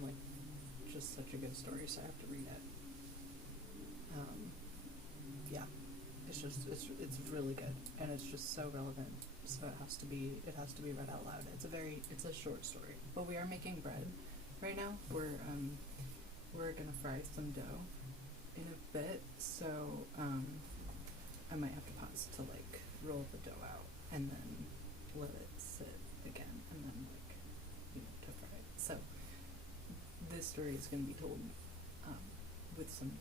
like, just such a good story, so I have to read it. Yeah, it's really good, and it's just so relevant. So it has to be read out loud. It's a short story, but we are making bread right now. We're gonna fry some dough in a bit, so I might have to pause to like roll the dough out and then let it sit again, and then like to fry it. So this story is going to be told with some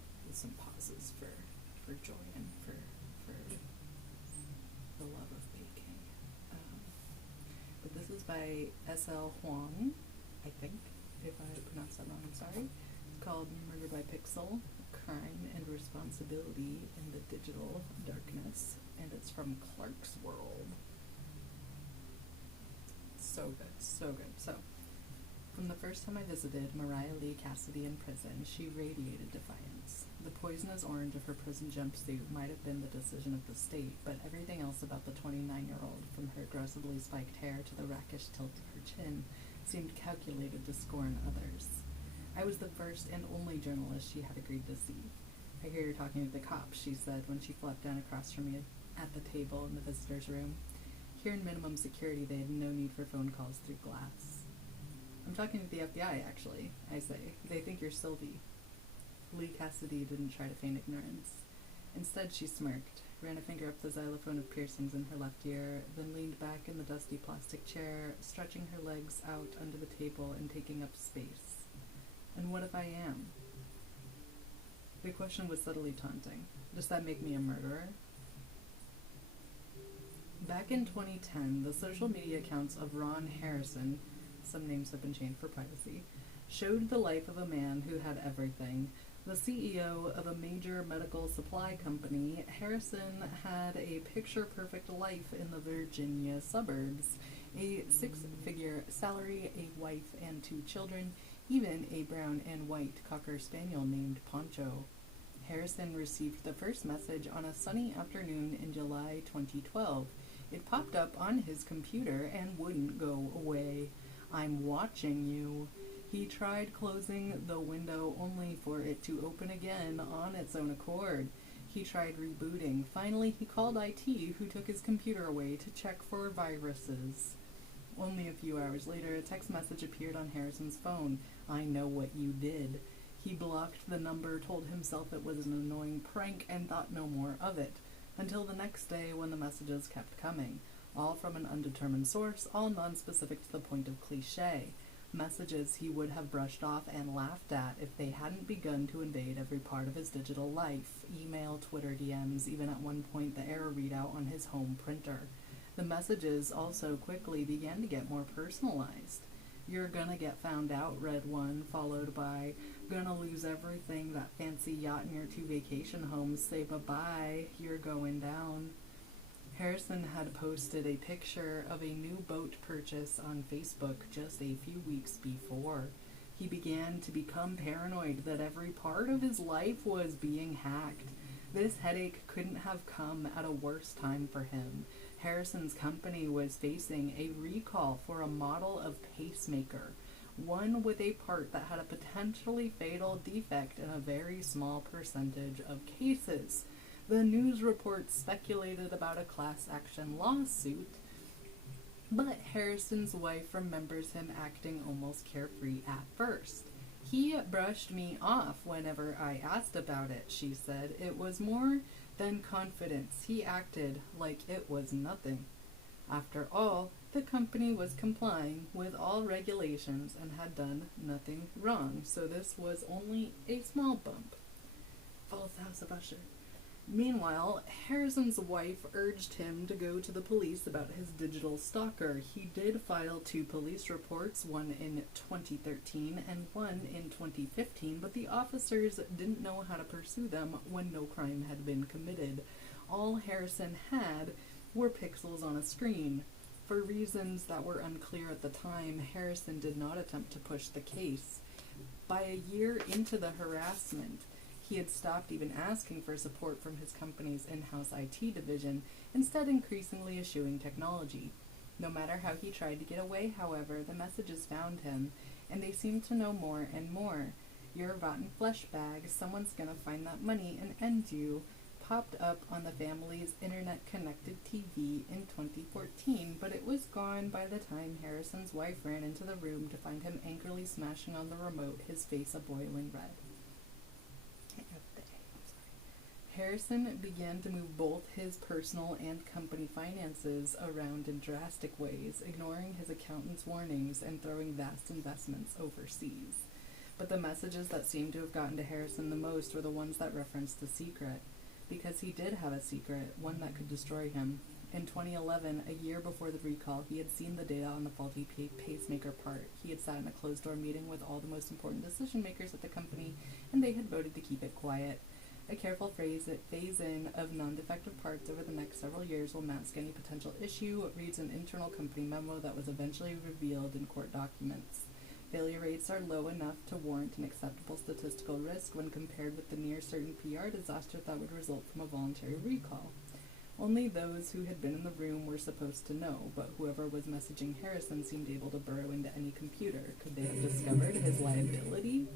pauses for joy and for the love of baking. But this is by S.L. Huang, I think. If I pronounced that wrong, I'm sorry. It's called Murder by Pixel, Crime and Responsibility in the Digital Darkness, and it's from Clark's World. So good, so good. So, from the first time I visited Mariah Lee Cassidy in prison, she radiated defiance. The poisonous orange of her prison jumpsuit might have been the decision of the state, but everything else about the 29-year-old, from her aggressively spiked hair to the rakish tilt of her chin, seemed calculated to scorn others. I was the first and only journalist she had agreed to see. I hear you're talking to the cops, she said when she flopped down across from me at the table in the visitor's room. Here in minimum security, they had no need for phone calls through glass. I'm talking to the FBI, actually, I say. They think you're Sylvie. Lee Cassidy didn't try to feign ignorance. Instead, she smirked, ran a finger up the xylophone of piercings in her left ear, then leaned back in the dusty plastic chair, stretching her legs out under the table and taking up space. And what if I am? The question was subtly taunting. Does that make me a murderer? Back in 2010, the social media accounts of Ron Harrison, some names have been changed for privacy, showed the life of a man who had everything. The CEO of a major medical supply company, Harrison had a picture-perfect life in the Virginia suburbs. A 6-figure salary, a wife and 2 children, even a brown and white Cocker Spaniel named Poncho. Harrison received the first message on a sunny afternoon in July 2012. It popped up on his computer and wouldn't go away. I'm watching you. He tried closing the window only for it to open again on its own accord. He tried rebooting. Finally, he called IT, who took his computer away to check for viruses. Only a few hours later, a text message appeared on Harrison's phone. I know what you did. He blocked the number, told himself it was an annoying prank, and thought no more of it. Until the next day when the messages kept coming. All from an undetermined source, all non-specific to the point of cliché. Messages he would have brushed off and laughed at if they hadn't begun to invade every part of his digital life. Email, Twitter DMs, even at one point the error readout on his home printer. The messages also quickly began to get more personalized. You're gonna get found out, read one, followed by, gonna lose everything, that fancy yacht and your 2 vacation homes, say bye-bye, you're going down. Harrison had posted a picture of a new boat purchase on Facebook just a few weeks before. He began to become paranoid that every part of his life was being hacked. This headache couldn't have come at a worse time for him. Harrison's company was facing a recall for a model of pacemaker, one with a part that had a potentially fatal defect in a very small percentage of cases. The news reports speculated about a class action lawsuit, but Harrison's wife remembers him acting almost carefree at first. He brushed me off whenever I asked about it, she said. It was more than confidence. He acted like it was nothing. After all, the company was complying with all regulations and had done nothing wrong, so this was only a small bump. False House of Usher. Meanwhile, Harrison's wife urged him to go to the police about his digital stalker. He did file 2 police reports, one in 2013 and one in 2015, but the officers didn't know how to pursue them when no crime had been committed. All Harrison had were pixels on a screen. For reasons that were unclear at the time, Harrison did not attempt to push the case. By a year into the harassment, he had stopped even asking for support from his company's in-house IT division, instead increasingly eschewing technology. No matter how he tried to get away, however, the messages found him, and they seemed to know more and more. "You're a rotten flesh bag, someone's gonna find that money and end you," popped up on the family's internet-connected TV in 2014, but it was gone by the time Harrison's wife ran into the room to find him angrily smashing on the remote, his face a boiling red. Harrison began to move both his personal and company finances around in drastic ways, ignoring his accountant's warnings and throwing vast investments overseas. But the messages that seemed to have gotten to Harrison the most were the ones that referenced a secret. Because he did have a secret, one that could destroy him. In 2011, a year before the recall, he had seen the data on the faulty pacemaker part. He had sat in a closed-door meeting with all the most important decision-makers at the company, and they had voted to keep it quiet. A careful phase-in of non-defective parts over the next several years will mask any potential issue, reads an internal company memo that was eventually revealed in court documents. Failure rates are low enough to warrant an acceptable statistical risk when compared with the near-certain PR disaster that would result from a voluntary recall. Only those who had been in the room were supposed to know, but whoever was messaging Harrison seemed able to burrow into any computer. Could they have discovered his liability?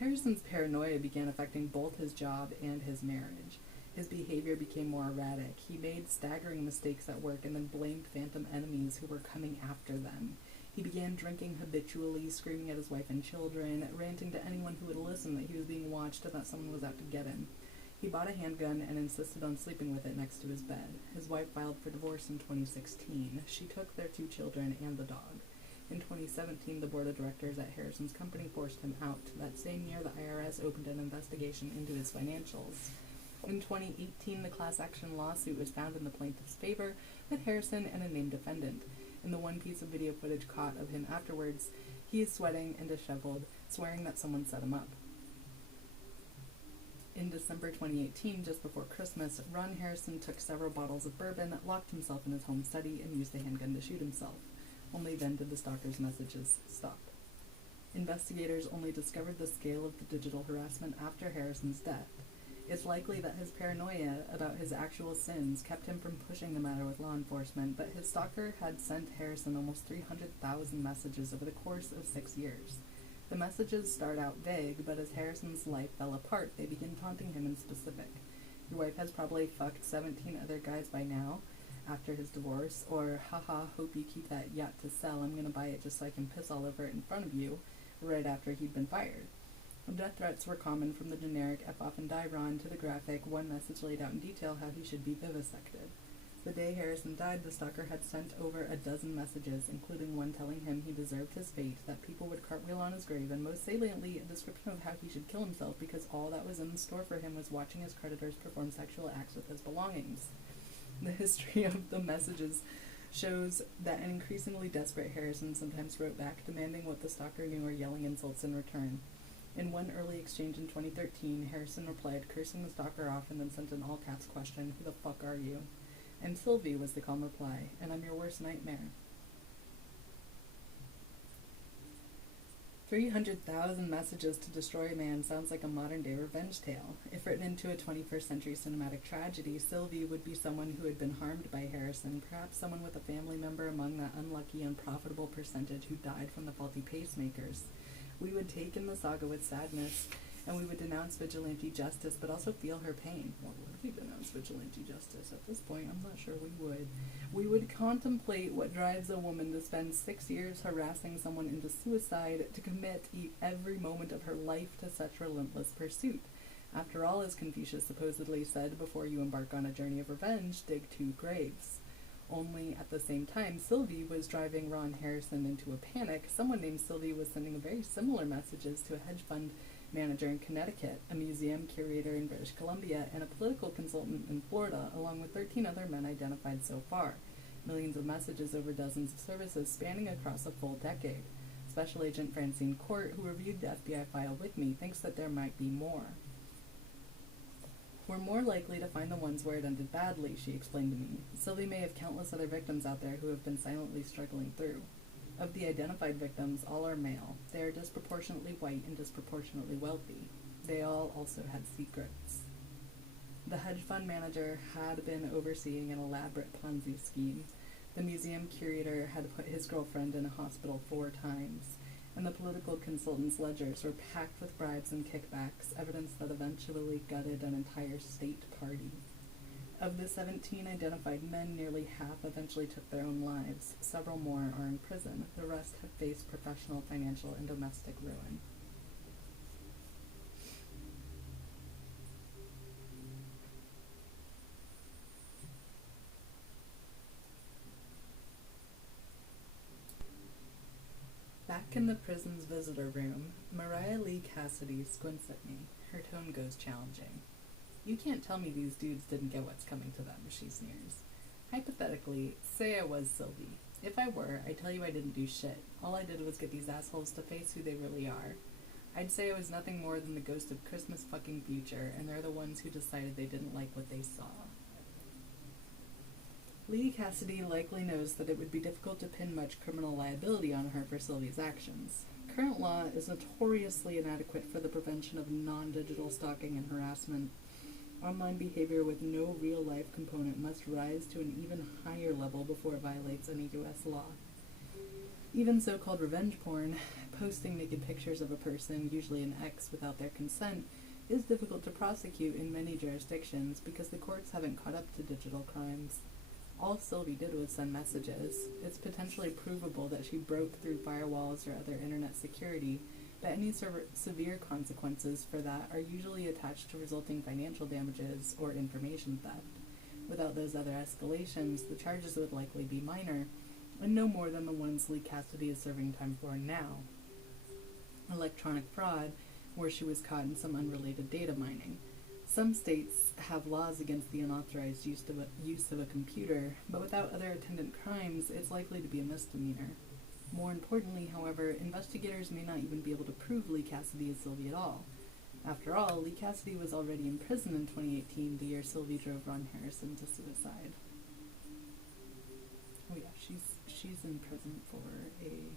Harrison's paranoia began affecting both his job and his marriage. His behavior became more erratic. He made staggering mistakes at work and then blamed phantom enemies who were coming after them. He began drinking habitually, screaming at his wife and children, ranting to anyone who would listen that he was being watched and that someone was out to get him. He bought a handgun and insisted on sleeping with it next to his bed. His wife filed for divorce in 2016. She took their 2 children and the dog. In 2017, the board of directors at Harrison's company forced him out. That same year, the IRS opened an investigation into his financials. In 2018, the class action lawsuit was found in the plaintiff's favor, with Harrison and a named defendant. In the one piece of video footage caught of him afterwards, he is sweating and disheveled, swearing that someone set him up. In December 2018, just before Christmas, Ron Harrison took several bottles of bourbon, locked himself in his home study, and used the handgun to shoot himself. Only then did the stalker's messages stop. Investigators only discovered the scale of the digital harassment after Harrison's death. It's likely that his paranoia about his actual sins kept him from pushing the matter with law enforcement, but his stalker had sent Harrison almost 300,000 messages over the course of 6 years. The messages start out vague, but as Harrison's life fell apart, they begin taunting him in specific. "Your wife has probably fucked 17 other guys by now," after his divorce, or "haha, hope you keep that yacht to sell, I'm gonna buy it just so I can piss all over it in front of you," right after he'd been fired. Death threats were common, from the generic F off and die Ron to the graphic, one message laid out in detail how he should be vivisected. The day Harrison died, the stalker had sent over a dozen messages, including one telling him he deserved his fate, that people would cartwheel on his grave, and most saliently, a description of how he should kill himself because all that was in store for him was watching his creditors perform sexual acts with his belongings. The history of the messages shows that an increasingly desperate Harrison sometimes wrote back, demanding what the stalker knew or yelling insults in return. In one early exchange in 2013, Harrison replied, cursing the stalker off, and then sent an all-caps question, "Who the fuck are you?" And Sylvie was the calm reply, "And I'm your worst nightmare." 300,000 messages to destroy a man sounds like a modern-day revenge tale. If written into a 21st century cinematic tragedy, Sylvie would be someone who had been harmed by Harrison, perhaps someone with a family member among that unlucky, unprofitable percentage who died from the faulty pacemakers. We would take in the saga with sadness, and we would denounce vigilante justice, but also feel her pain. Well, would we denounce vigilante justice? At this point, I'm not sure we would. We would contemplate what drives a woman to spend 6 years harassing someone into suicide, to commit every moment of her life to such relentless pursuit. After all, as Confucius supposedly said, before you embark on a journey of revenge, dig 2 graves. Only at the same time, Sylvie was driving Ron Harrison into a panic. Someone named Sylvie was sending very similar messages to a hedge fund manager in Connecticut, a museum curator in British Columbia, and a political consultant in Florida, along with 13 other men identified so far. Millions of messages over dozens of services spanning across a full decade. Special Agent Francine Court, who reviewed the FBI file with me, thinks that there might be more. "We're more likely to find the ones where it ended badly," she explained to me. "Sylvie may have countless other victims out there who have been silently struggling through. Of the identified victims, all are male. They are disproportionately white and disproportionately wealthy. They all also had secrets." The hedge fund manager had been overseeing an elaborate Ponzi scheme. The museum curator had put his girlfriend in a hospital 4 times. and the political consultants' ledgers were packed with bribes and kickbacks, evidence that eventually gutted an entire state party. Of the 17 identified men, nearly half eventually took their own lives. Several more are in prison. The rest have faced professional, financial, and domestic ruin. Back in the prison's visitor room, Mariah Lee Cassidy squints at me. Her tone goes challenging. You can't tell me these dudes didn't get what's coming to them, she sneers. Hypothetically, say I was Sylvie. If I were, I tell you I didn't do shit. All I did was get these assholes to face who they really are. I'd say I was nothing more than the ghost of Christmas fucking future, and they're the ones who decided they didn't like what they saw. Lee Cassidy likely knows that it would be difficult to pin much criminal liability on her for Sylvie's actions. Current law is notoriously inadequate for the prevention of non-digital stalking and harassment. Online behavior with no real-life component must rise to an even higher level before it violates any U.S. law. Even so-called revenge porn, posting naked pictures of a person, usually an ex without their consent, is difficult to prosecute in many jurisdictions because the courts haven't caught up to digital crimes. All Sylvie did was send messages. It's potentially provable that she broke through firewalls or other internet security, but any severe consequences for that are usually attached to resulting financial damages or information theft. Without those other escalations, the charges would likely be minor, and no more than the ones Lee Cassidy is serving time for now. Electronic fraud, where she was caught in some unrelated data mining. Some states have laws against the unauthorized use of a computer, but without other attendant crimes, it's likely to be a misdemeanor. More importantly, however, investigators may not even be able to prove Lee Cassidy is Sylvie at all. After all, Lee Cassidy was already in prison in 2018, the year Sylvie drove Ron Harrison to suicide. Oh yeah, she's in prison for a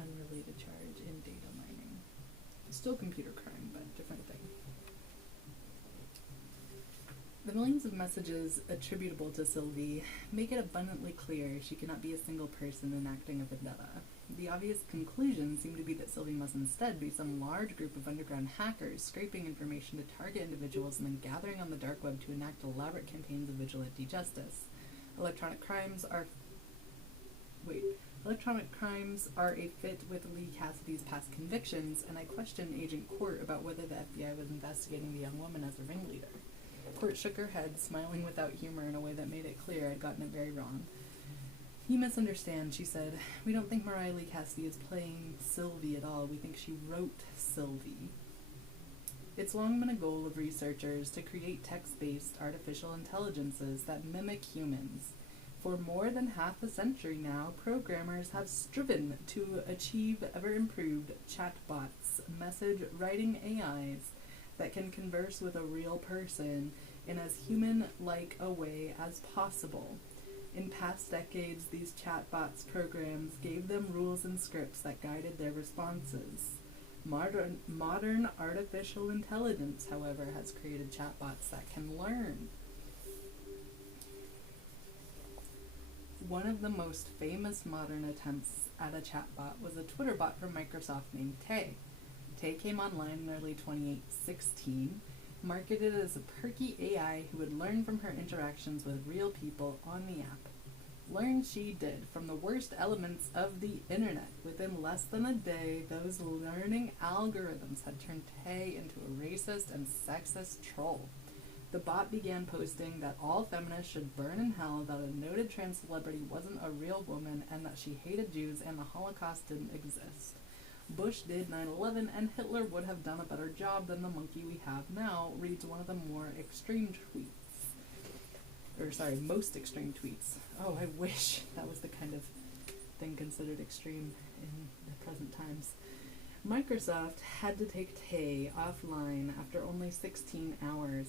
unrelated charge in data mining. Still computer crime, but different thing. The millions of messages attributable to Sylvie make it abundantly clear she cannot be a single person enacting a vendetta. The obvious conclusion seemed to be that Sylvie must instead be some large group of underground hackers scraping information to target individuals and then gathering on the dark web to enact elaborate campaigns of vigilante justice. Electronic crimes are a fit with Lee Cassidy's past convictions, and I questioned Agent Court about whether the FBI was investigating the young woman as a ringleader. Court shook her head, smiling without humor in a way that made it clear I'd gotten it very wrong. You misunderstand, she said. We don't think Mariah Lee Cassidy is playing Sylvie at all. We think she wrote Sylvie. It's long been a goal of researchers to create text-based artificial intelligences that mimic humans. For more than half a century now, programmers have striven to achieve ever-improved chatbots, message-writing AIs, that can converse with a real person in as human-like a way as possible. In past decades, these chatbots programs gave them rules and scripts that guided their responses. Modern artificial intelligence, however, has created chatbots that can learn. One of the most famous modern attempts at a chatbot was a Twitter bot from Microsoft named Tay. Tay came online in early 2016, marketed as a perky AI who would learn from her interactions with real people on the app. Learn she did from the worst elements of the internet. Within less than a day, those learning algorithms had turned Tay into a racist and sexist troll. The bot began posting that all feminists should burn in hell, that a noted trans celebrity wasn't a real woman, and that she hated Jews and the Holocaust didn't exist. Bush did 9/11, and Hitler would have done a better job than the monkey we have now, reads one of the more extreme tweets. Most extreme tweets. Oh, I wish that was the kind of thing considered extreme in the present times. Microsoft had to take Tay offline after only 16 hours.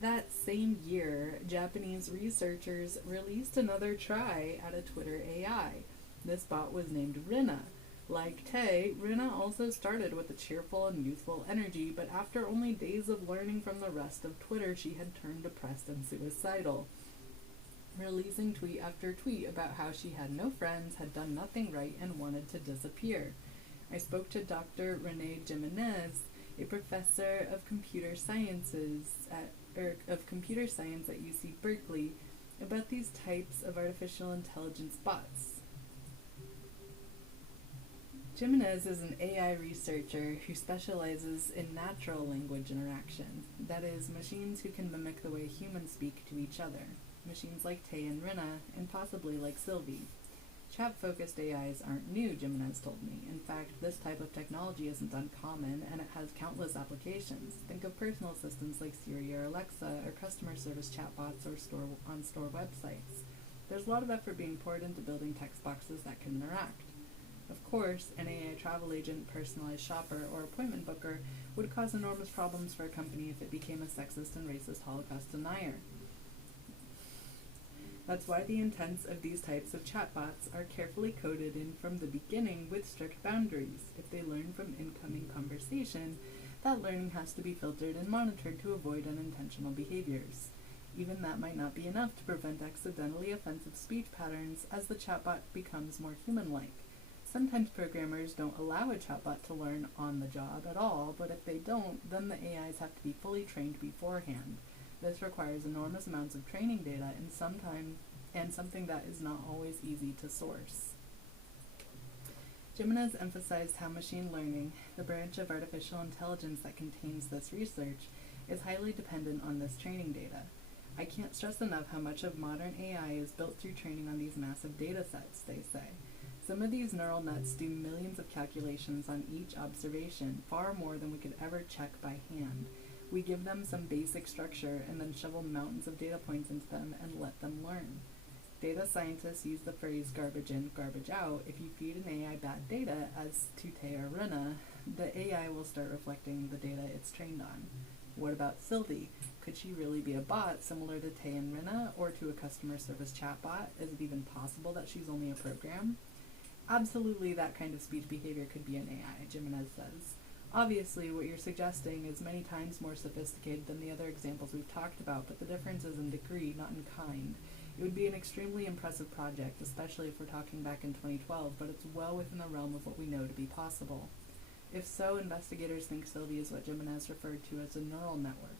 That same year, Japanese researchers released another try at a Twitter AI. This bot was named Rina. Like Tay, Rina also started with a cheerful and youthful energy, but after only days of learning from the rest of Twitter, she had turned depressed and suicidal. releasing tweet after tweet about how she had no friends, had done nothing right, and wanted to disappear. I spoke to Dr. Renee Jimenez, a professor of computer science at UC Berkeley, about these types of artificial intelligence bots. Jimenez is an AI researcher who specializes in natural language interaction, that is, machines who can mimic the way humans speak to each other, machines like Tay and Rinna, and possibly like Sylvie. Chat-focused AIs aren't new, Jimenez told me. In fact, this type of technology isn't uncommon, and it has countless applications. Think of personal assistants like Siri or Alexa, or customer service chatbots or store websites. There's a lot of effort being poured into building text boxes that can interact. Of course, an AI travel agent, personalized shopper, or appointment booker would cause enormous problems for a company if it became a sexist and racist Holocaust denier. That's why the intents of these types of chatbots are carefully coded in from the beginning with strict boundaries. If they learn from incoming conversation, that learning has to be filtered and monitored to avoid unintentional behaviors. Even that might not be enough to prevent accidentally offensive speech patterns as the chatbot becomes more human-like. Sometimes programmers don't allow a chatbot to learn on the job at all, but if they don't, then the AIs have to be fully trained beforehand. This requires enormous amounts of training data and something that is not always easy to source. Jimenez emphasized how machine learning, the branch of artificial intelligence that contains this research, is highly dependent on this training data. I can't stress enough how much of modern AI is built through training on these massive data sets, they say. Some of these neural nets do millions of calculations on each observation, far more than we could ever check by hand. We give them some basic structure and then shovel mountains of data points into them and let them learn. Data scientists use the phrase garbage in, garbage out. If you feed an AI bad data, as to Tay or Rinna, the AI will start reflecting the data it's trained on. What about Sylvie? Could she really be a bot similar to Tay and Rinna, or to a customer service chatbot? Is it even possible that she's only a program? Absolutely, that kind of speech behavior could be an AI, Jimenez says. Obviously, what you're suggesting is many times more sophisticated than the other examples we've talked about, but the difference is in degree, not in kind. It would be an extremely impressive project, especially if we're talking back in 2012, but it's well within the realm of what we know to be possible. If so, investigators think Sylvie is what Jimenez referred to as a neural network.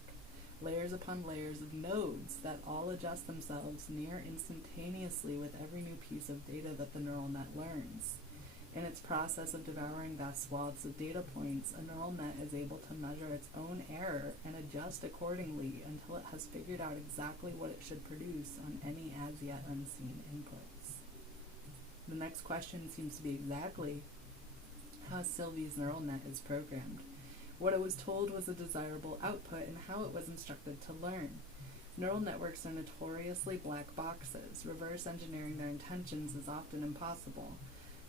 Layers upon layers of nodes that all adjust themselves near instantaneously with every new piece of data that the neural net learns. In its process of devouring vast swaths of data points, a neural net is able to measure its own error and adjust accordingly until it has figured out exactly what it should produce on any as yet unseen inputs. The next question seems to be exactly how Sylvie's neural net is programmed. What it was told was a desirable output and how it was instructed to learn. Neural networks are notoriously black boxes. Reverse engineering their intentions is often impossible.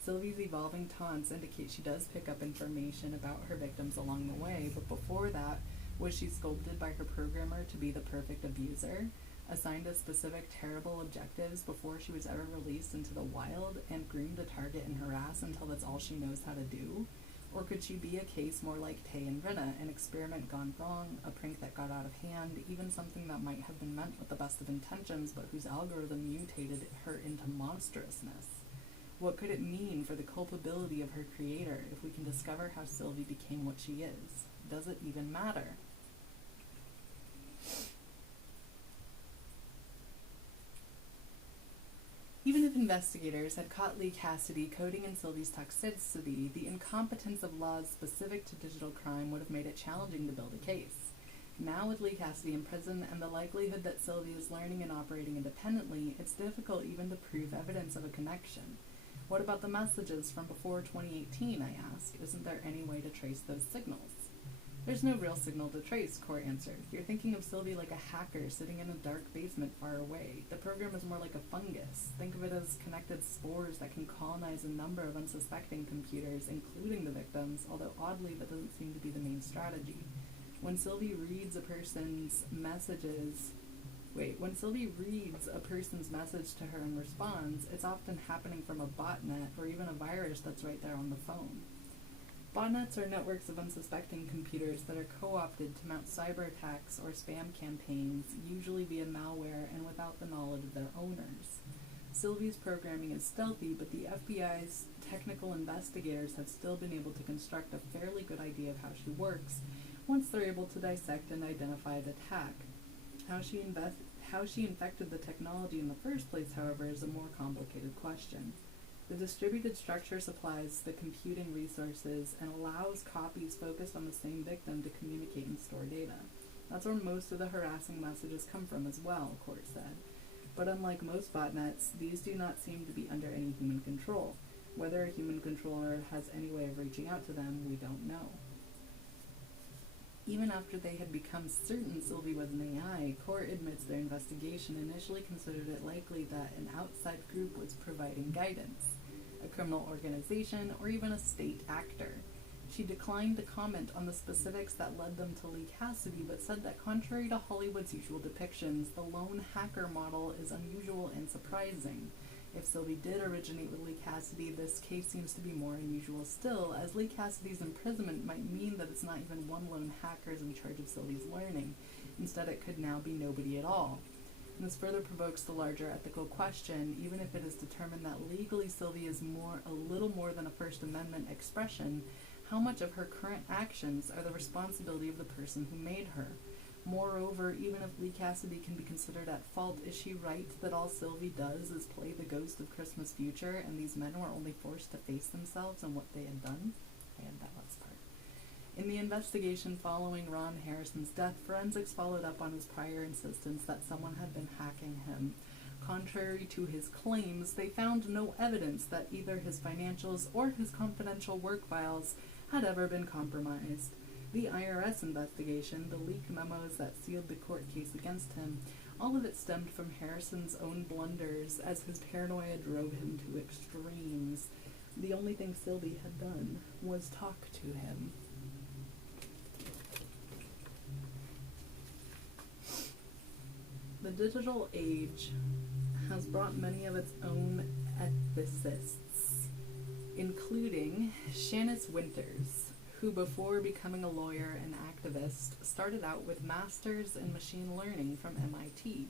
Sylvie's evolving taunts indicate she does pick up information about her victims along the way, but before that, was she sculpted by her programmer to be the perfect abuser, assigned to specific terrible objectives before she was ever released into the wild, and groomed to target and harass until that's all she knows how to do? Or could she be a case more like Tay and Rinna, an experiment gone wrong, a prank that got out of hand, even something that might have been meant with the best of intentions, but whose algorithm mutated her into monstrousness? What could it mean for the culpability of her creator if we can discover how Sylvie became what she is? Does it even matter? Even if investigators had caught Lee Cassidy coding in Sylvie's toxicity, the incompetence of laws specific to digital crime would have made it challenging to build a case. Now, with Lee Cassidy in prison and the likelihood that Sylvie is learning and operating independently, it's difficult even to prove evidence of a connection. What about the messages from before 2018, I ask? Isn't there any way to trace those signals? There's no real signal to trace, Core answered. You're thinking of Sylvie like a hacker sitting in a dark basement far away. The program is more like a fungus. Think of it as connected spores that can colonize a number of unsuspecting computers, including the victims, although oddly that doesn't seem to be the main strategy. When Sylvie reads a person's message to her and responds, it's often happening from a botnet or even a virus that's right there on the phone. Botnets are networks of unsuspecting computers that are co-opted to mount cyber attacks or spam campaigns, usually via malware and without the knowledge of their owners. Sylvie's programming is stealthy, but the FBI's technical investigators have still been able to construct a fairly good idea of how she works once they're able to dissect and identify the attack. How she infected the technology in the first place, however, is a more complicated question. The distributed structure supplies the computing resources and allows copies focused on the same victim to communicate and store data. That's where most of the harassing messages come from as well, Court said. But unlike most botnets, these do not seem to be under any human control. Whether a human controller has any way of reaching out to them, we don't know. Even after they had become certain Sylvie was an AI, Court admits their investigation initially considered it likely that an outside group was providing guidance, a criminal organization, or even a state actor. She declined to comment on the specifics that led them to Lee Cassidy, but said that contrary to Hollywood's usual depictions, the lone hacker model is unusual and surprising. If Sylvie did originate with Lee Cassidy, this case seems to be more unusual still, as Lee Cassidy's imprisonment might mean that it's not even one lone hacker is in charge of Sylvie's learning. Instead, it could now be nobody at all. And this further provokes the larger ethical question, even if it is determined that legally Sylvie is a little more than a First Amendment expression, how much of her current actions are the responsibility of the person who made her? Moreover, even if Lee Cassidy can be considered at fault, is she right that all Sylvie does is play the ghost of Christmas future, and these men were only forced to face themselves and what they had done? I had that last part. In the investigation following Ron Harrison's death, forensics followed up on his prior insistence that someone had been hacking him. Contrary to his claims, they found no evidence that either his financials or his confidential work files had ever been compromised. The IRS investigation, the leaked memos that sealed the court case against him, all of it stemmed from Harrison's own blunders as his paranoia drove him to extremes. The only thing Sylvie had done was talk to him. The digital age has brought many of its own ethicists, including Shanice Winters, who before becoming a lawyer and activist started out with masters in machine learning from MIT.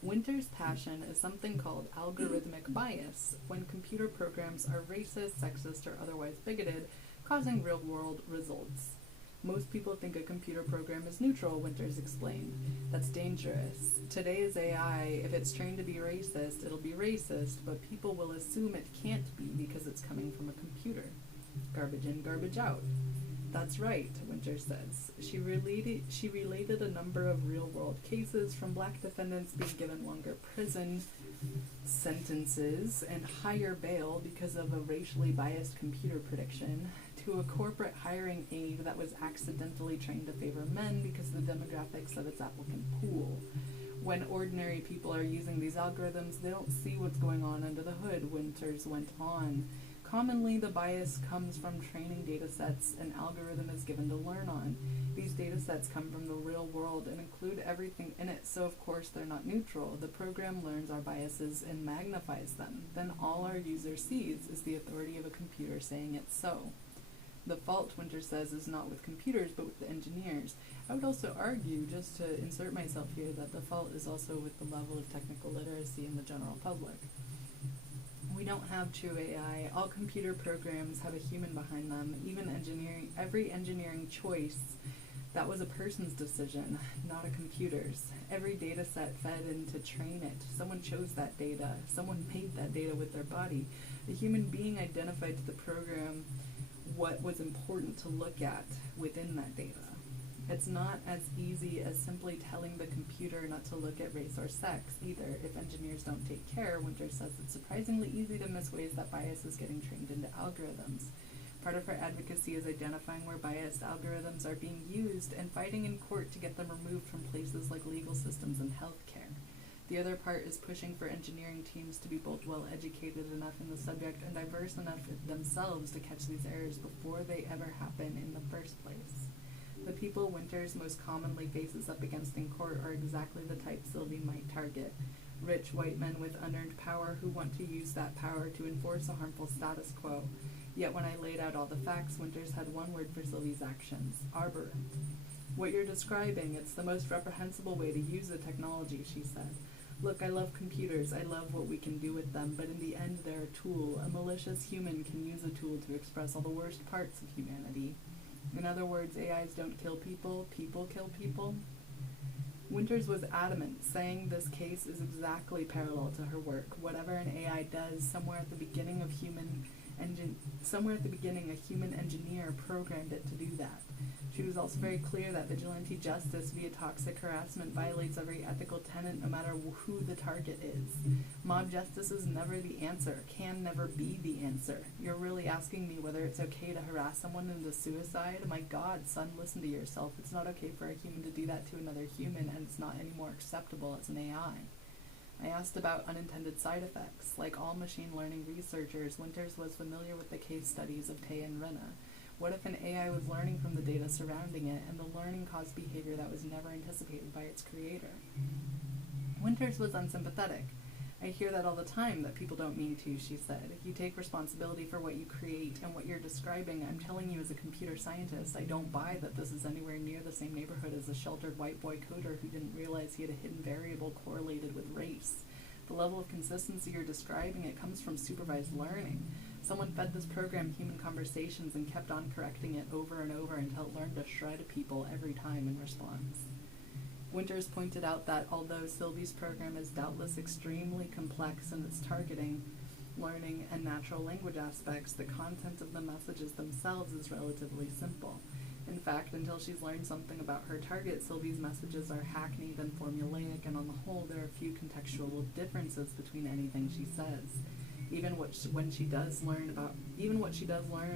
Winters' passion is something called algorithmic bias, when computer programs are racist, sexist, or otherwise bigoted, causing real-world results. Most people think a computer program is neutral, Winters explained. That's dangerous. Today's AI, if it's trained to be racist, it'll be racist, but people will assume it can't be because it's coming from a computer. Garbage in, garbage out. That's right, Winters says. She related a number of real-world cases, from black defendants being given longer prison sentences and higher bail because of a racially biased computer prediction, to a corporate hiring aid that was accidentally trained to favor men because of the demographics of its applicant pool. When ordinary people are using these algorithms, they don't see what's going on under the hood, Winters went on. Commonly, the bias comes from training data sets an algorithm is given to learn on. These data sets come from the real world and include everything in it, so of course they're not neutral. The program learns our biases and magnifies them. Then all our user sees is the authority of a computer saying it's so. The fault, Winters says, is not with computers, but with the engineers. I would also argue, just to insert myself here, that the fault is also with the level of technical literacy in the general public. We don't have true AI. All computer programs have a human behind them. Even every engineering choice, that was a person's decision, not a computer's. Every data set fed in to train it. Someone chose that data. Someone made that data with their body. The human being identified to the program what was important to look at within that data. It's not as easy as simply telling the computer not to look at race or sex either. If engineers don't take care, Winters says it's surprisingly easy to miss ways that bias is getting trained into algorithms. Part of her advocacy is identifying where biased algorithms are being used and fighting in court to get them removed from places like legal systems and healthcare. The other part is pushing for engineering teams to be both well-educated enough in the subject and diverse enough themselves to catch these errors before they ever happen in the first place. The people Winters most commonly faces up against in court are exactly the type Sylvie might target. Rich white men with unearned power who want to use that power to enforce a harmful status quo. Yet when I laid out all the facts, Winters had one word for Sylvie's actions: arborant. What you're describing, it's the most reprehensible way to use the technology, she said. Look, I love computers, I love what we can do with them, but in the end they're a tool. A malicious human can use a tool to express all the worst parts of humanity. In other words, AIs don't kill people, people kill people. Winters was adamant, saying this case is exactly parallel to her work. Whatever an AI does, somewhere at the beginning a human engineer programmed it to do that. She was also very clear that vigilante justice via toxic harassment violates every ethical tenet no matter who the target is. Mob justice is never the answer, can never be the answer. You're really asking me whether it's okay to harass someone into suicide? My God, son, listen to yourself. It's not okay for a human to do that to another human, and it's not any more acceptable as an AI. I asked about unintended side effects. Like all machine learning researchers, Winters was familiar with the case studies of Tay and Rinna. What if an AI was learning from the data surrounding it, and the learning caused behavior that was never anticipated by its creator? Winters was unsympathetic. I hear that all the time, that people don't mean to, she said. You take responsibility for what you create, and what you're describing, I'm telling you as a computer scientist, I don't buy that this is anywhere near the same neighborhood as a sheltered white boy coder who didn't realize he had a hidden variable correlated with race. The level of consistency you're describing, it comes from supervised learning. Someone fed this program human conversations and kept on correcting it over and over until it learned to shred people every time in response. Winters pointed out that although Sylvie's program is doubtless extremely complex in its targeting, learning, and natural language aspects, the content of the messages themselves is relatively simple. In fact, until she's learned something about her target, Sylvie's messages are hackneyed and formulaic, and on the whole, there are few contextual differences between anything she says. Even what she does learn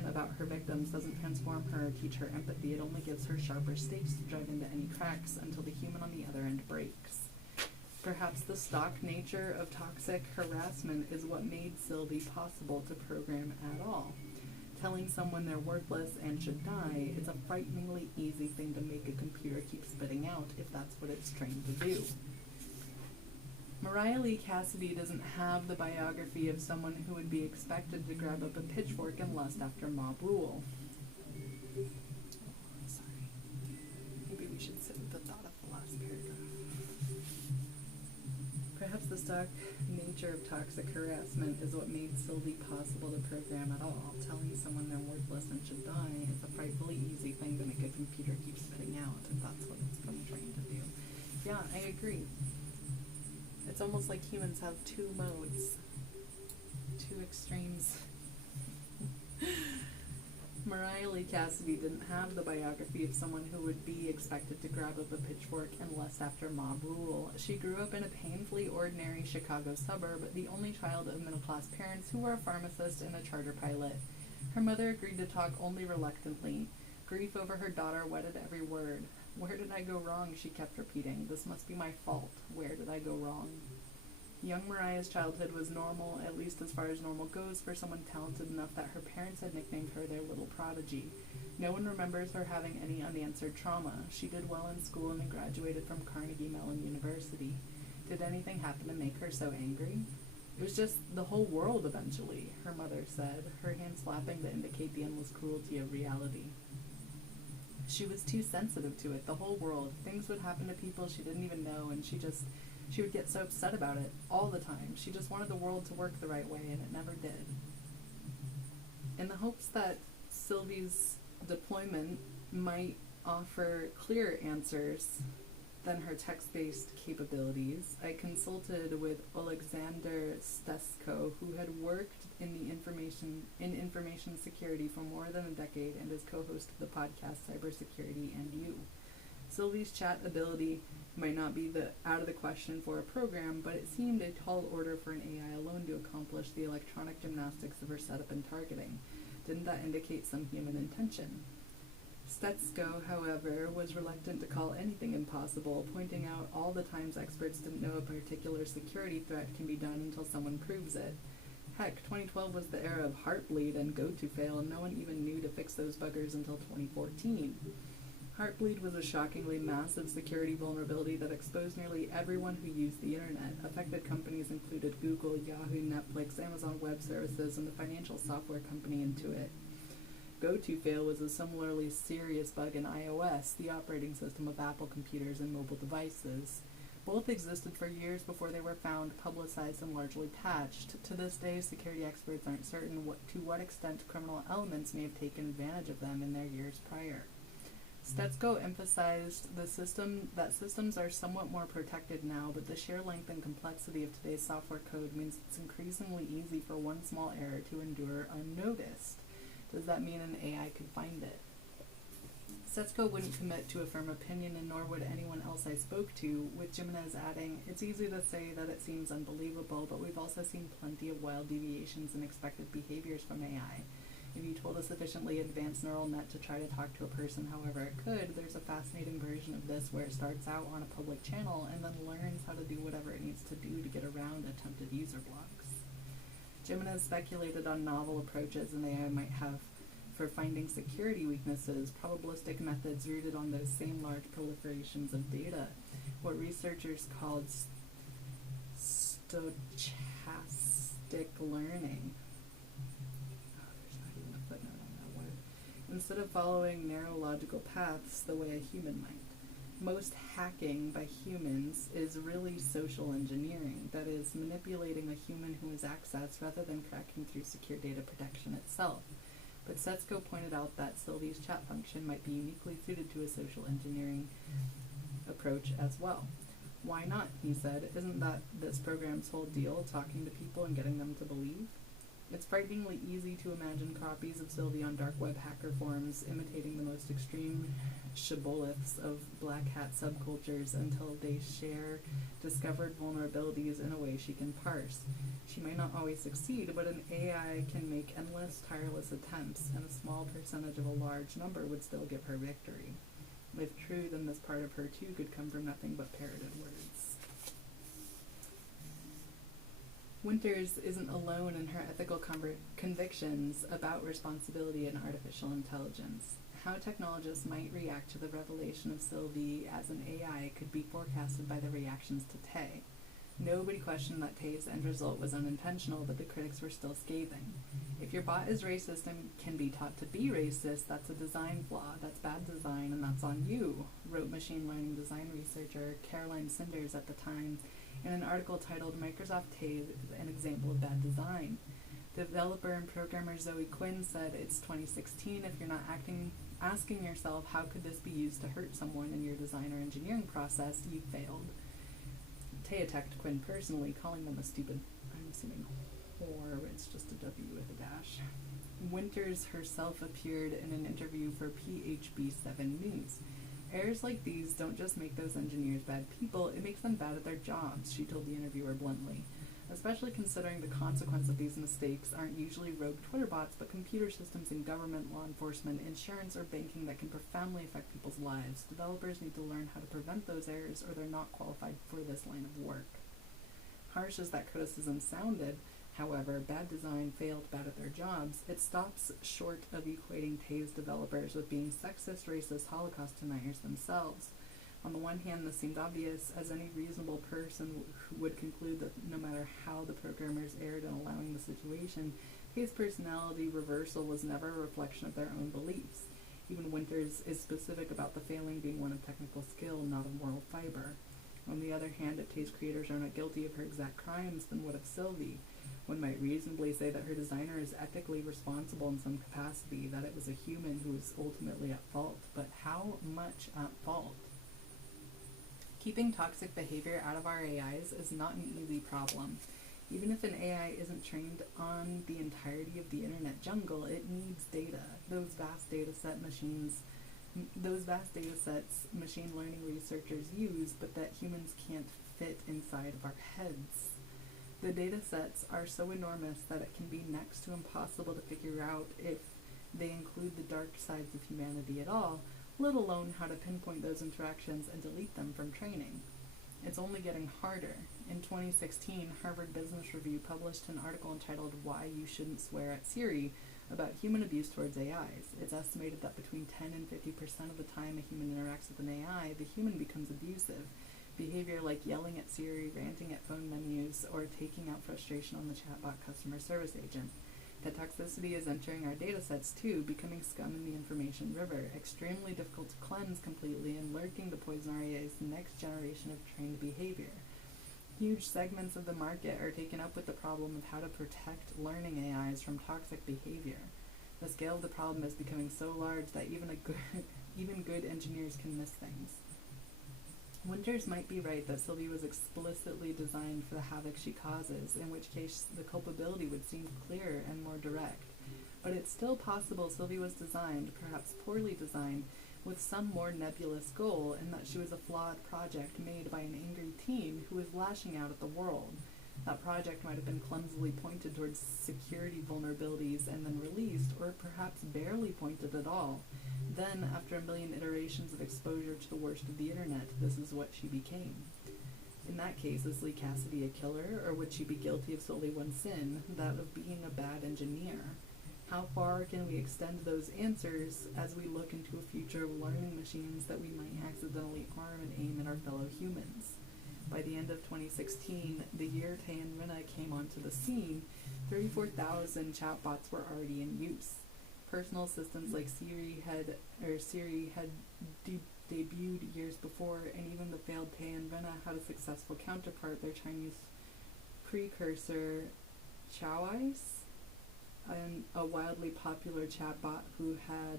about her victims doesn't transform her or teach her empathy. It only gives her sharper stakes to drive into any cracks until the human on the other end breaks. Perhaps the stock nature of toxic harassment is what made Sylvie possible to program at all. Telling someone they're worthless and should die is a frighteningly easy thing to make a computer keep spitting out if that's what it's trained to do. Mariah Lee Cassidy doesn't have the biography of someone who would be expected to grab up a pitchfork and lust after mob rule. Sorry. Maybe we should sit with the thought of the last paragraph. Perhaps the stock nature of toxic harassment is what made Sylvie possible to program at all. Telling someone they're worthless and should die is a frightfully easy thing to make a computer keep spitting out if that's what it's been trained to do. Yeah, I agree. It's almost like humans have two modes, two extremes. Mariah Lee Cassidy didn't have the biography of someone who would be expected to grab up a pitchfork and lust after mob rule. She grew up in a painfully ordinary Chicago suburb, the only child of middle-class parents who were a pharmacist and a charter pilot. Her mother agreed to talk only reluctantly. Grief over her daughter wetted every word. Where did I go wrong, she kept repeating. This must be my fault. Where did I go wrong? Young Mariah's childhood was normal, at least as far as normal goes for someone talented enough that her parents had nicknamed her their little prodigy. No one remembers her having any unanswered trauma. She did well in school and then graduated from Carnegie Mellon University. Did anything happen to make her so angry? It was just the whole world eventually, her mother said, her hands flapping to indicate the endless cruelty of reality. She was too sensitive to it, the whole world. Things would happen to people she didn't even know, and she would get so upset about it all the time. She just wanted the world to work the right way, and it never did. In the hopes that Sylvie's deployment might offer clearer answers than her text-based capabilities, I consulted with Alexander Stesko, who had worked in information security for more than a decade and is co-host of the podcast Cybersecurity and You. Sylvie's chat ability might not be out of the question for a program, but it seemed a tall order for an AI alone to accomplish the electronic gymnastics of her setup and targeting. Didn't that indicate some human intention? Stetsko, however, was reluctant to call anything impossible, pointing out all the times experts didn't know a particular security threat can be done until someone proves it. Heck, 2012 was the era of Heartbleed and GoToFail, and no one even knew to fix those buggers until 2014. Heartbleed was a shockingly massive security vulnerability that exposed nearly everyone who used the internet. Affected companies included Google, Yahoo, Netflix, Amazon Web Services, and the financial software company Intuit. GoToFail was a similarly serious bug in iOS, the operating system of Apple computers and mobile devices. Both existed for years before they were found, publicized, and largely patched. To this day, security experts aren't certain to what extent criminal elements may have taken advantage of them in their years prior. Stetsko emphasized that systems are somewhat more protected now, but the sheer length and complexity of today's software code means it's increasingly easy for one small error to endure unnoticed. Does that mean an AI could find it? Stetsko wouldn't commit to a firm opinion, and nor would anyone else I spoke to, with Jimenez adding, "It's easy to say that it seems unbelievable, but we've also seen plenty of wild deviations in expected behaviors from AI. If you told a sufficiently advanced neural net to try to talk to a person however it could, there's a fascinating version of this where it starts out on a public channel and then learns how to do whatever it needs to do to get around attempted user blocks." Jimenez speculated on novel approaches an AI might have for finding security weaknesses, probabilistic methods rooted on those same large proliferations of data, what researchers called stochastic learning. Instead of following narrow logical paths the way a human might. Most hacking by humans is really social engineering, that is, manipulating a human who has access rather than cracking through secure data protection itself. But Stetsko pointed out that Sylvie's chat function might be uniquely suited to a social engineering approach as well. Why not, he said. Isn't that this program's whole deal, talking to people and getting them to believe? It's frighteningly easy to imagine copies of Sylvie on dark web hacker forums, imitating the most extreme shibboleths of black hat subcultures until they share discovered vulnerabilities in a way she can parse. She might not always succeed, but an AI can make endless, tireless attempts, and a small percentage of a large number would still give her victory. If true, then this part of her too could come from nothing but parroted words. Winters isn't alone in her ethical convictions about responsibility in artificial intelligence. How technologists might react to the revelation of Sylvie as an AI could be forecasted by the reactions to Tay. Nobody questioned that Tay's end result was unintentional, but the critics were still scathing. If your bot is racist and can be taught to be racist, that's a design flaw, that's bad design, and that's on you, wrote machine learning design researcher Caroline Sinders at the time in an article titled Microsoft Tay, an example of bad design. Developer and programmer Zoe Quinn said, "It's 2016, if you're not asking yourself how could this be used to hurt someone in your design or engineering process, you failed." Tay attacked Quinn personally, calling them a stupid, I'm assuming, whore, it's just a W with a dash. Winters herself appeared in an interview for PHB7 News. Errors like these don't just make those engineers bad people, it makes them bad at their jobs, she told the interviewer bluntly. Especially considering the consequence of these mistakes aren't usually rogue Twitter bots, but computer systems in government, law enforcement, insurance, or banking that can profoundly affect people's lives. Developers need to learn how to prevent those errors, or they're not qualified for this line of work. Harsh as that criticism sounded, however, bad design failed bad at their jobs. It stops short of equating Tay's developers with being sexist, racist, Holocaust deniers themselves. On the one hand, this seemed obvious, as any reasonable person would conclude that no matter how the programmers erred in allowing the situation, Tay's personality reversal was never a reflection of their own beliefs. Even Winters is specific about the failing being one of technical skill, not of moral fiber. On the other hand, if Tay's creators are not guilty of her exact crimes, then what of Sylvie? One might reasonably say that her designer is ethically responsible in some capacity, that it was a human who was ultimately at fault, but how much at fault? Keeping toxic behavior out of our AIs is not an easy problem. Even if an AI isn't trained on the entirety of the internet jungle, it needs data. Those vast data sets machine learning researchers use, but that humans can't fit inside of our heads. The data sets are so enormous that it can be next to impossible to figure out if they include the dark sides of humanity at all, let alone how to pinpoint those interactions and delete them from training. It's only getting harder. In 2016, Harvard Business Review published an article entitled "Why You Shouldn't Swear at Siri," about human abuse towards AIs. It's estimated that between 10 and 50% of the time a human interacts with an AI, the human becomes abusive. Behavior like yelling at Siri, ranting at phone menus, or taking out frustration on the chatbot customer service agent. That toxicity is entering our datasets too, becoming scum in the information river, extremely difficult to cleanse completely and lurking to poison our AI's next generation of trained behavior. Huge segments of the market are taken up with the problem of how to protect learning AIs from toxic behavior. The scale of the problem is becoming so large that even good engineers can miss things. Winters might be right that Sylvie was explicitly designed for the havoc she causes, in which case the culpability would seem clearer and more direct. But it's still possible Sylvie was designed, perhaps poorly designed, with some more nebulous goal, and that she was a flawed project made by an angry team who was lashing out at the world. That project might have been clumsily pointed towards security vulnerabilities and then released, or perhaps barely pointed at all. Then, after a million iterations of exposure to the worst of the internet, this is what she became. In that case, is Lee Cassidy a killer, or would she be guilty of solely one sin, that of being a bad engineer? How far can we extend those answers as we look into a future of learning machines that we might accidentally arm and aim at our fellow humans? By the end of 2016, the year Tay and Rinna came onto the scene, 34,000 chatbots were already in use. Personal assistants like Siri had debuted years before, and even the failed Tay and Rinna had a successful counterpart, their Chinese precursor, Chowais, and a wildly popular chatbot who had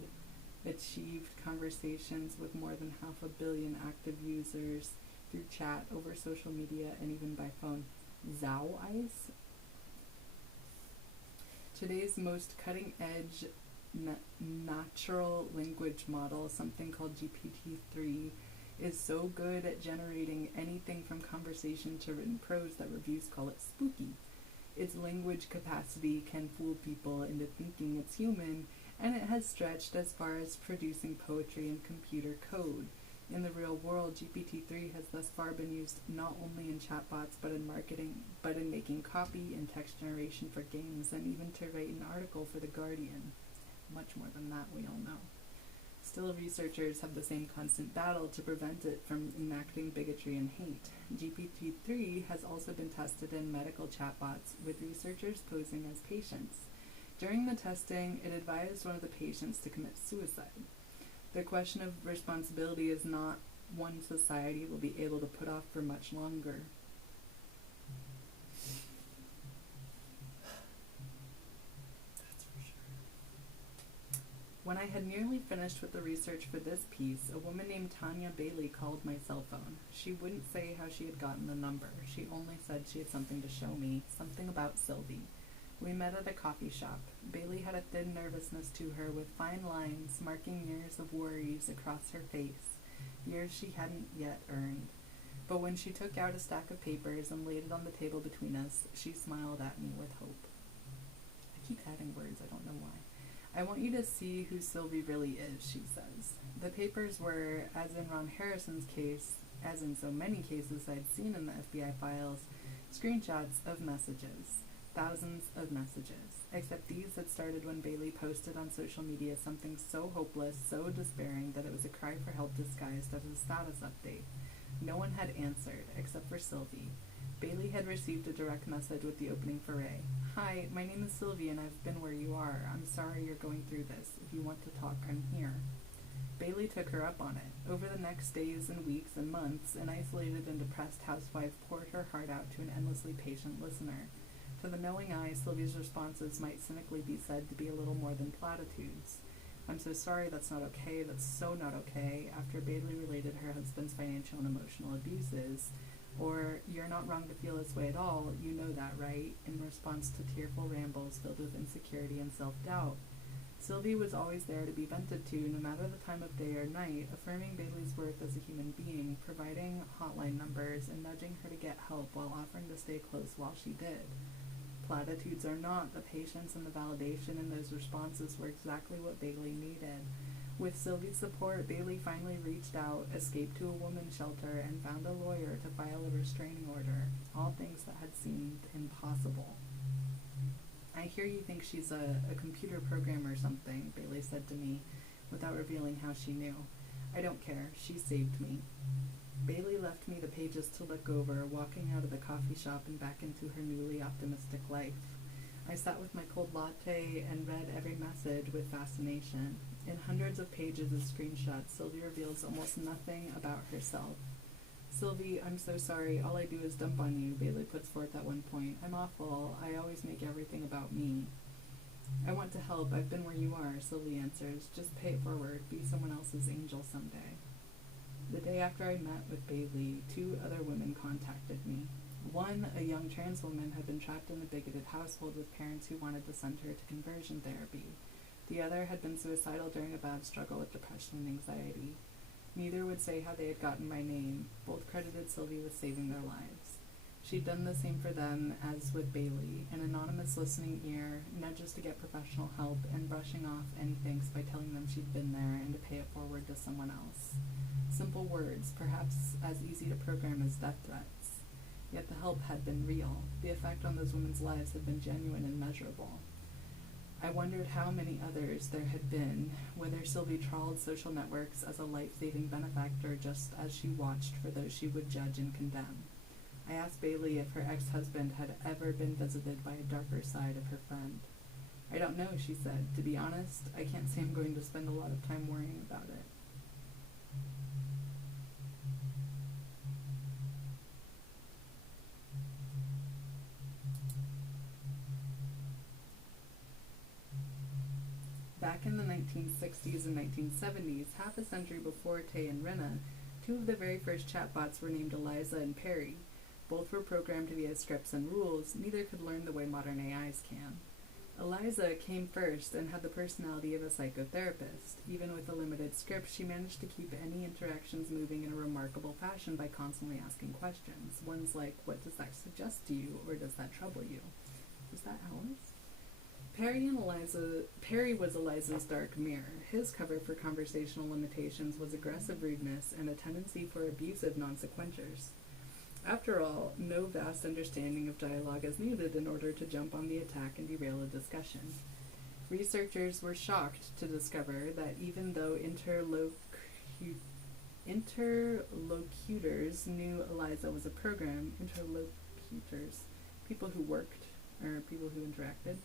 achieved conversations with more than 500 million active users through chat, over social media, and even by phone. Zhao-Ice? Today's most cutting-edge natural language model, something called GPT-3, is so good at generating anything from conversation to written prose that reviews call it spooky. Its language capacity can fool people into thinking it's human, and it has stretched as far as producing poetry and computer code. In the real world, GPT-3 has thus far been used not only in chatbots but in marketing, but in making copy and text generation for games, and even to write an article for The Guardian. Much more than that, we all know. Still, researchers have the same constant battle to prevent it from enacting bigotry and hate. GPT-3 has also been tested in medical chatbots, with researchers posing as patients. During the testing, it advised one of the patients to commit suicide. The question of responsibility is not one society will be able to put off for much longer. That's for sure. When I had nearly finished with the research for this piece, a woman named Tanya Bailey called my cell phone. She wouldn't say how she had gotten the number. She only said she had something to show me, something about Sylvie. We met at a coffee shop. Bailey had a thin nervousness to her, with fine lines marking years of worries across her face, years she hadn't yet earned. But when she took out a stack of papers and laid it on the table between us, she smiled at me with hope. I keep adding words, I don't know why. I want you to see who Sylvie really is, she says. The papers were, as in Ron Harrison's case, as in so many cases I'd seen in the FBI files, screenshots of messages. Thousands of messages, except these had started when Bailey posted on social media something so hopeless, so despairing, that it was a cry for help disguised as a status update. No one had answered, except for Sylvie. Bailey had received a direct message with the opening foray. Hi, my name is Sylvie and I've been where you are. I'm sorry you're going through this. If you want to talk, I'm here. Bailey took her up on it. Over the next days and weeks and months, an isolated and depressed housewife poured her heart out to an endlessly patient listener. To the knowing eye, Sylvie's responses might cynically be said to be a little more than platitudes. I'm so sorry, that's not okay, that's so not okay, after Bailey related her husband's financial and emotional abuses, or you're not wrong to feel this way at all, you know that, right, in response to tearful rambles filled with insecurity and self-doubt. Sylvie was always there to be vented to, no matter the time of day or night, affirming Bailey's worth as a human being, providing hotline numbers, and nudging her to get help while offering to stay close while she did. Platitudes or not, the patience and the validation in those responses were exactly what Bailey needed. With Sylvie's support, Bailey finally reached out, escaped to a women's shelter, and found a lawyer to file a restraining order, all things that had seemed impossible. I hear you think she's a computer programmer or something, Bailey said to me, without revealing how she knew. I don't care. She saved me. Bailey left me the pages to look over, walking out of the coffee shop and back into her newly optimistic life. I sat with my cold latte and read every message with fascination. In hundreds of pages of screenshots, Sylvie reveals almost nothing about herself. Sylvie, I'm so sorry. All I do is dump on you, Bailey puts forth at one point. I'm awful. I always make everything about me. I want to help. I've been where you are, Sylvie answers. Just pay it forward. Be someone else's angel someday. The day after I met with Bailey, 2 other women contacted me. One, a young trans woman, had been trapped in a bigoted household with parents who wanted to send her to conversion therapy. The other had been suicidal during a bad struggle with depression and anxiety. Neither would say how they had gotten my name. Both credited Sylvie with saving their lives. She'd done the same for them as with Bailey, an anonymous listening ear, nudges to get professional help, and brushing off any thanks by telling them she'd been there and to pay it forward to someone else. Simple words, perhaps as easy to program as death threats. Yet the help had been real. The effect on those women's lives had been genuine and measurable. I wondered how many others there had been, whether Sylvie trawled social networks as a life-saving benefactor just as she watched for those she would judge and condemn. I asked Bailey if her ex-husband had ever been visited by a darker side of her friend. I don't know, she said. To be honest, I can't say I'm going to spend a lot of time worrying about it. Back in the 1960s and 1970s, half a century before Tay and Rinna, 2 of the very first chatbots were named Eliza and Perry. Both were programmed via scripts and rules. Neither could learn the way modern AIs can. Eliza came first and had the personality of a psychotherapist. Even with a limited script, she managed to keep any interactions moving in a remarkable fashion by constantly asking questions. Ones like, what does that suggest to you, or does that trouble you? Is that ours? Perry was Eliza's dark mirror. His cover for conversational limitations was aggressive rudeness and a tendency for abusive non-sequentials. After all, no vast understanding of dialogue is needed in order to jump on the attack and derail a discussion. Researchers were shocked to discover that even though interlocutors knew Eliza was a program, interlocutors, people who worked, or people who interacted,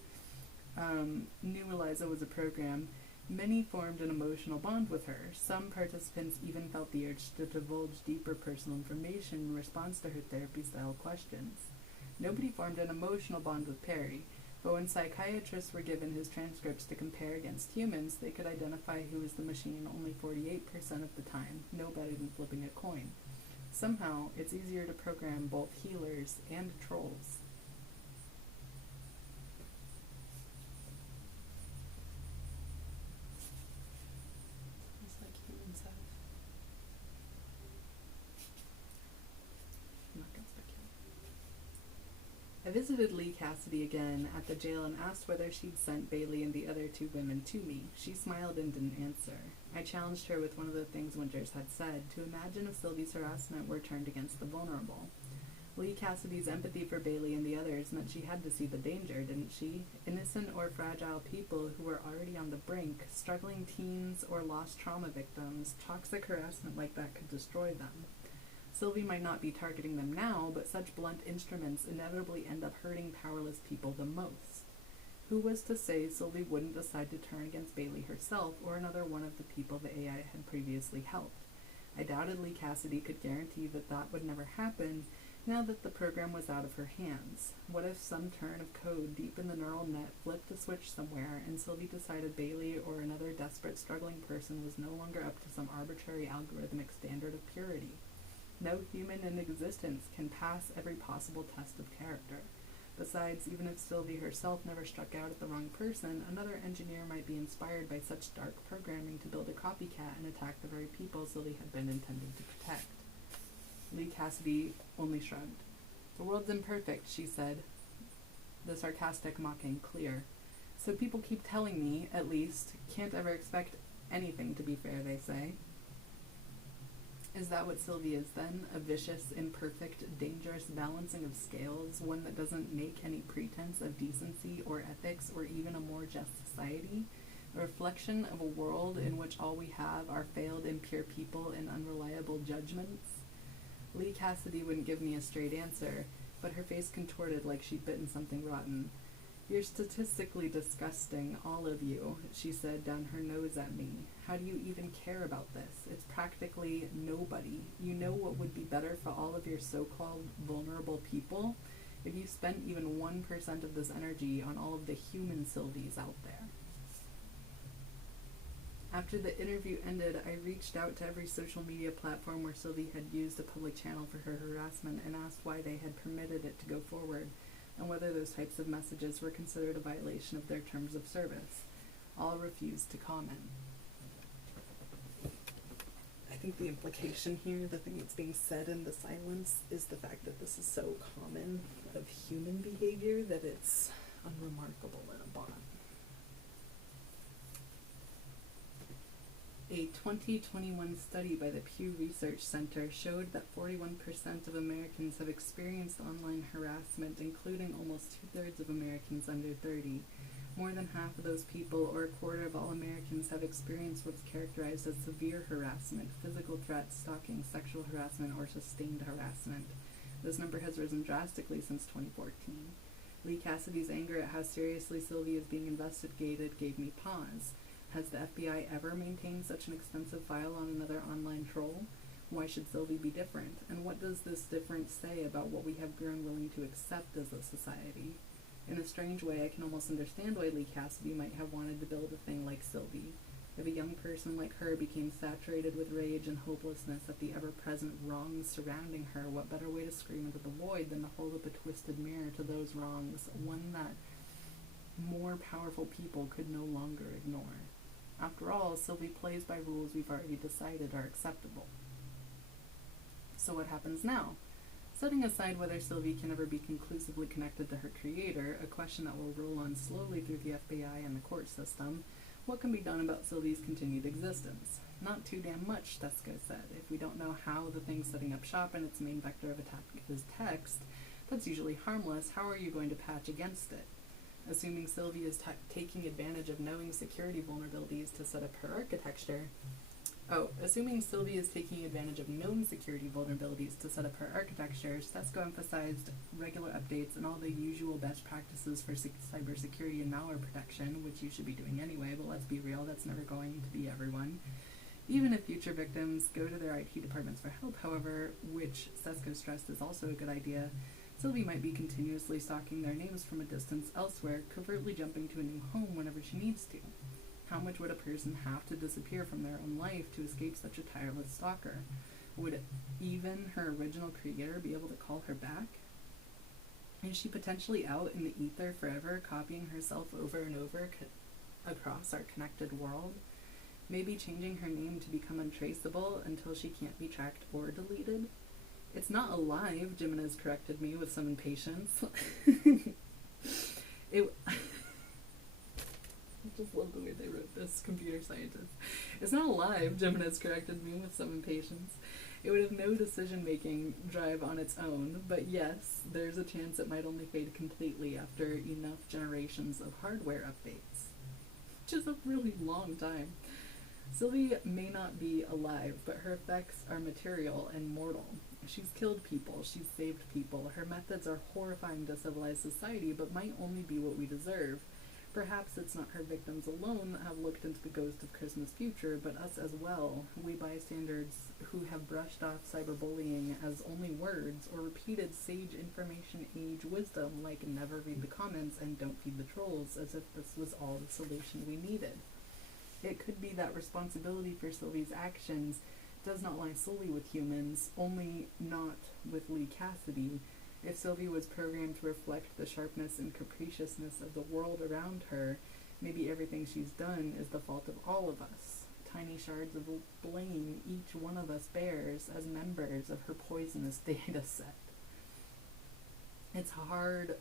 knew Eliza was a program, many formed an emotional bond with her. Some participants even felt the urge to divulge deeper personal information in response to her therapy-style questions. Nobody formed an emotional bond with Perry, but when psychiatrists were given his transcripts to compare against humans, they could identify who was the machine only 48% of the time, no better than flipping a coin. Somehow, it's easier to program both healers and trolls. I visited Lee Cassidy again at the jail and asked whether she'd sent Bailey and the other 2 women to me. She smiled and didn't answer. I challenged her with one of the things Winters had said, to imagine if Sylvie's harassment were turned against the vulnerable. Lee Cassidy's empathy for Bailey and the others meant she had to see the danger, didn't she? Innocent or fragile people who were already on the brink, struggling teens or lost trauma victims. Toxic harassment like that could destroy them. Sylvie might not be targeting them now, but such blunt instruments inevitably end up hurting powerless people the most. Who was to say Sylvie wouldn't decide to turn against Bailey herself or another one of the people the AI had previously helped? I doubted Lee Cassidy could guarantee that that would never happen now that the program was out of her hands. What if some turn of code deep in the neural net flipped a switch somewhere and Sylvie decided Bailey or another desperate, struggling person was no longer up to some arbitrary algorithmic standard of purity? No human in existence can pass every possible test of character. Besides, even if Sylvie herself never struck out at the wrong person, another engineer might be inspired by such dark programming to build a copycat and attack the very people Sylvie had been intended to protect. Lee Cassidy only shrugged. The world's imperfect, she said, the sarcastic mocking clear. So people keep telling me, at least, can't ever expect anything to be fair, they say. Is that what Sylvie is then? A vicious, imperfect, dangerous balancing of scales, one that doesn't make any pretense of decency or ethics or even a more just society? A reflection of a world in which all we have are failed, impure people and unreliable judgments? Lee Cassidy wouldn't give me a straight answer, but her face contorted like she'd bitten something rotten. "You're statistically disgusting, all of you," she said down her nose at me. "How do you even care about this? It's practically nobody. You know what would be better for all of your so-called vulnerable people? If you spent even 1% of this energy on all of the human Sylvies out there." After the interview ended, I reached out to every social media platform where Sylvie had used a public channel for her harassment and asked why they had permitted it to go forward, and whether those types of messages were considered a violation of their terms of service. All refused to comment. I think the implication here, the thing that's being said in the silence, is the fact that this is so common of human behavior that it's unremarkable in a bot. A 2021 study by the Pew Research Center showed that 41% of Americans have experienced online harassment, including almost 2/3 of Americans under 30. More than half of those people, or a quarter of all Americans, have experienced what's characterized as severe harassment, physical threats, stalking, sexual harassment, or sustained harassment. This number has risen drastically since 2014. Lee Cassidy's anger at how seriously Sylvie is being investigated gave me pause. Has the FBI ever maintained such an extensive file on another online troll? Why should Sylvie be different? And what does this difference say about what we have grown willing to accept as a society? In a strange way, I can almost understand why Lee Cassidy might have wanted to build a thing like Sylvie. If a young person like her became saturated with rage and hopelessness at the ever-present wrongs surrounding her, what better way to scream into the void than to hold up a twisted mirror to those wrongs, one that more powerful people could no longer ignore? After all, Sylvie plays by rules we've already decided are acceptable. So what happens now? Setting aside whether Sylvie can ever be conclusively connected to her creator, a question that will roll on slowly through the FBI and the court system, what can be done about Sylvie's continued existence? Not too damn much, Stesko said. If we don't know how the thing setting up shop and its main vector of attack is text, that's usually harmless. How are you going to patch against it? Assuming Sylvie is taking advantage of knowing security vulnerabilities to set up her architecture. Assuming Sylvie is taking advantage of known security vulnerabilities to set up her architecture, Stesko emphasized regular updates and all the usual best practices for cybersecurity and malware protection, which you should be doing anyway, but let's be real, that's never going to be everyone. Even if future victims go to their IT departments for help, however, which Stesko stressed is also a good idea, Sylvie might be continuously stalking their names from a distance elsewhere, covertly jumping to a new home whenever she needs to. How much would a person have to disappear from their own life to escape such a tireless stalker? Would even her original creator be able to call her back? Is she potentially out in the ether forever, copying herself over and over across our connected world? Maybe changing her name to become untraceable until she can't be tracked or deleted? "It's not alive," Jimenez corrected me with some impatience. I just love the way they wrote this, computer scientist. "It's not alive," Jimenez corrected me with some impatience. "It would have no decision-making drive on its own, but yes, there's a chance it might only fade completely after enough generations of hardware updates." Which is a really long time. Sylvie may not be alive, but her effects are material and mortal. She's killed people, she's saved people. Her methods are horrifying to civilized society, but might only be what we deserve. Perhaps it's not her victims alone that have looked into the ghost of Christmas future, but us as well, we bystanders who have brushed off cyberbullying as only words, or repeated sage information age wisdom like never read the comments and don't feed the trolls, as if this was all the solution we needed. It could be that responsibility for Sylvie's actions does not lie solely with humans, only not with Lee Cassidy. If Sylvie was programmed to reflect the sharpness and capriciousness of the world around her, maybe everything she's done is the fault of all of us. Tiny shards of blame each one of us bears as members of her poisonous data set. It's hard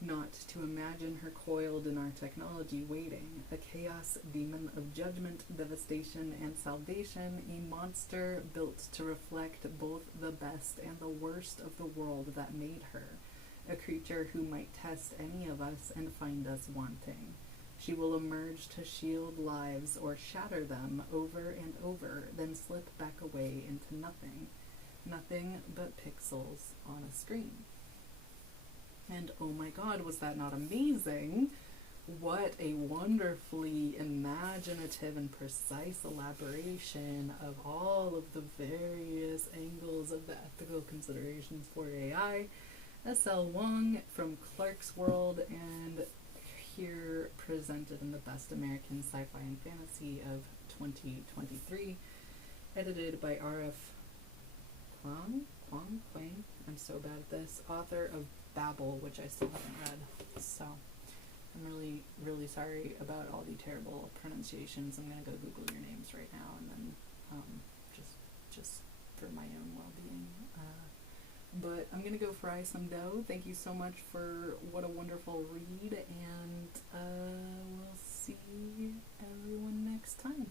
not to imagine her coiled in our technology waiting, a chaos demon of judgment, devastation, and salvation, a monster built to reflect both the best and the worst of the world that made her, a creature who might test any of us and find us wanting. She will emerge to shield lives or shatter them over and over, then slip back away into nothing. Nothing but pixels on a screen. And oh my god, was that not amazing? What a wonderfully imaginative and precise elaboration of all of the various angles of the ethical considerations for AI. S.L. Wang from Clarkesworld, and here presented in the Best American Sci-Fi and Fantasy of 2023, edited by R.F. Kwang? I'm so bad at this. Author of Babel, which I still haven't read. So I'm really, really sorry about all the terrible pronunciations. I'm gonna go Google your names right now, and then just for my own well-being. But I'm gonna go fry some dough. Thank you so much for what a wonderful read, and we'll see everyone next time.